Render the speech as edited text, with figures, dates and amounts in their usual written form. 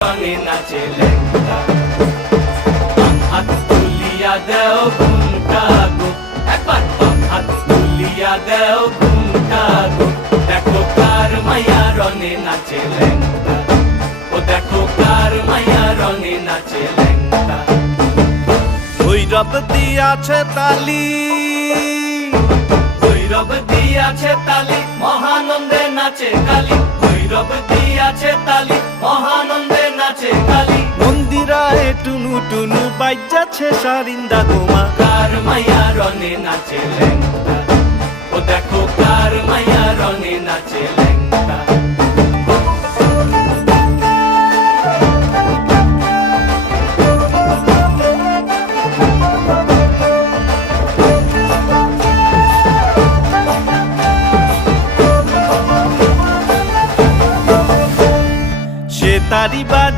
রনে নাচে ল্যাংটা হাত তুলিয়া দেও ঘুমটা গো একবার হাত তুলিয়া দেও ঘুমটা গো দেখো কার মায়া রনে নাচে ল্যাংটা ও দেখো কার মায়া রনে নাচে ল্যাংটা ভৈরব দিয়াছে তালি ভৈরব দিয়াছে তালি মহানন্দে নাচে কালী ভৈরব দিয়াছে তালি মহানন্দে নাচে কালী মন্দিরায় টুনু টুনু বাজ্যাছে সারিন্দা গোমা কার মায়া রনে নাচে ল্যাংটা ও দেখো কার মায়া রনে নাচে ল্যাংটা সে তারি বাজ